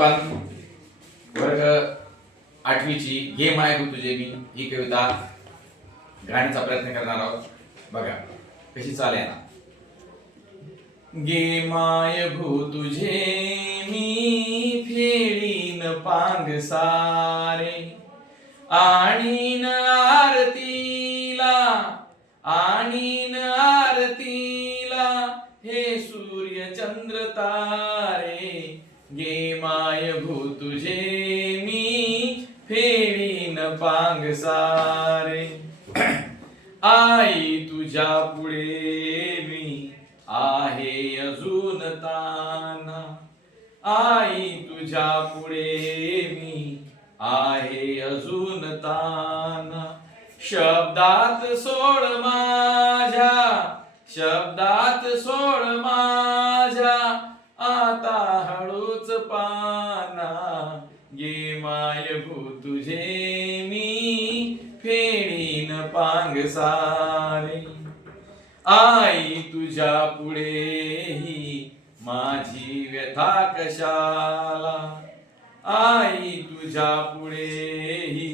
पण वर्ग 8वीची घे माय गो तुझे मी ही कविता गाण्याचा प्रयत्न करणार आहोत. बघा कशी चालेल ना. गे माय भू तुझे मी फेडीन पांग सारे आणीन आरतीला हे सूर्य चंद्र तारे. गे माय भू तुझे मी फेडीन पांग सारे. आई तुझ्या पुढे मी आहे अजून ताना. आई तुझ्या पुढे मी आहे अजून ताना. शब्दात सोड माझ्या आता हळूच पाना. गे माय भू तुझे मी फेडीन पांग सारे. आई तुझ्या पुढेही माझी व्यथा कशाला. आई तुझ्या पुढेही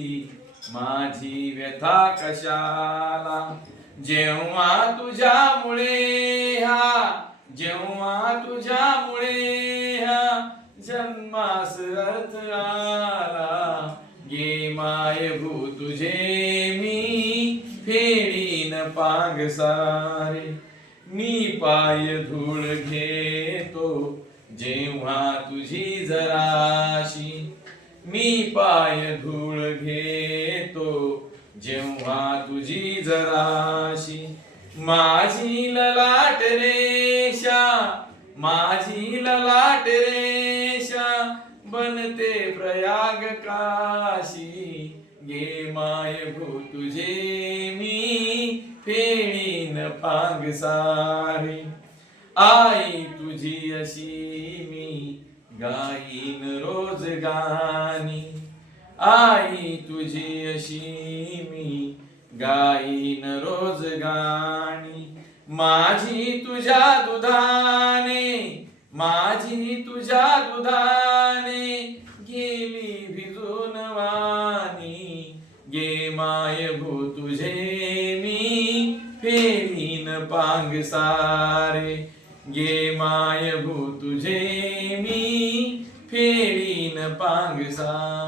माझी व्यथा कशाला. जेव्हा तुझ्यामुळे ह्या जन्मास अर्थ आला. गे माय भू तुझे मी फेडीन पांग सारे. मी पाय धूळ घेतो जेव्हा तुझी जराशी. मी पाय धूळ घेतो जेव्हा तुझी जराशी. माझी ललाट रेषा बनते प्रयाग काशी. गे माय भू तुझे मी फेडीन पांग सारे. आई तुझी अशी मी गाईन रोज गाणी. आई तुझी अशी मी गाईन रोज गाणी. माझी तुझ्या दुधाने गेली भिजून वाणी. गे माय भू तुझे मी फेडीन पांग सारे. गे माय भू तुझे मी फेडीन पांग सारे.